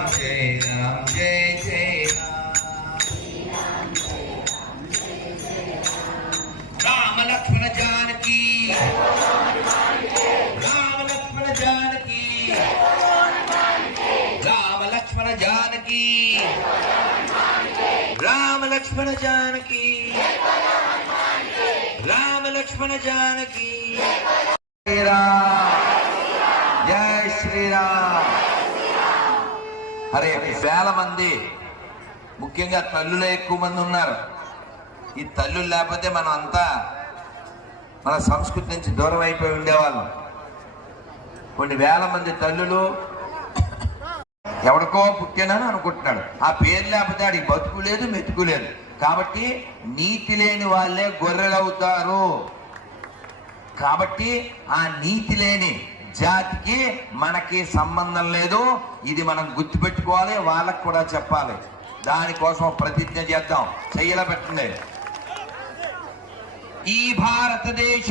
राम लक्ष्मण जानकी, राम लक्ष्मण जानकी, राम लक्ष्मण जानकी, राम लक्ष्मण जानकी, राम लक्ष्मण जानकी। श्री राम, जय श्री राम। అరే వేల మంది ముఖ్యంగా తల్లులే ఎక్కువ మంది ఉన్నారు. ఈ తల్లులు లేకపోతే మనం అంతా మన సంస్కృతి నుంచి దూరం అయిపోయి ఉండేవాళ్ళం. కొన్ని వేల మంది తల్లులు ఎవరికో పుట్టానని అనుకుంటున్నాడు. ఆ పేరు లేకపోతే ఆడికి బతుకు లేదు, మెతుకు లేదు. కాబట్టి నీతి లేని వాళ్ళే గొర్రెలవుతారు. కాబట్టి ఆ నీతి లేని జాతికి మనకి సంబంధం లేదు. ఇది మనం గుర్తుపెట్టుకోవాలి, వాళ్ళకు కూడా చెప్పాలి. దానికోసం ప్రతిజ్ఞ చేద్దాం. చెయ్యలా పెట్టండి. ఈ భారతదేశ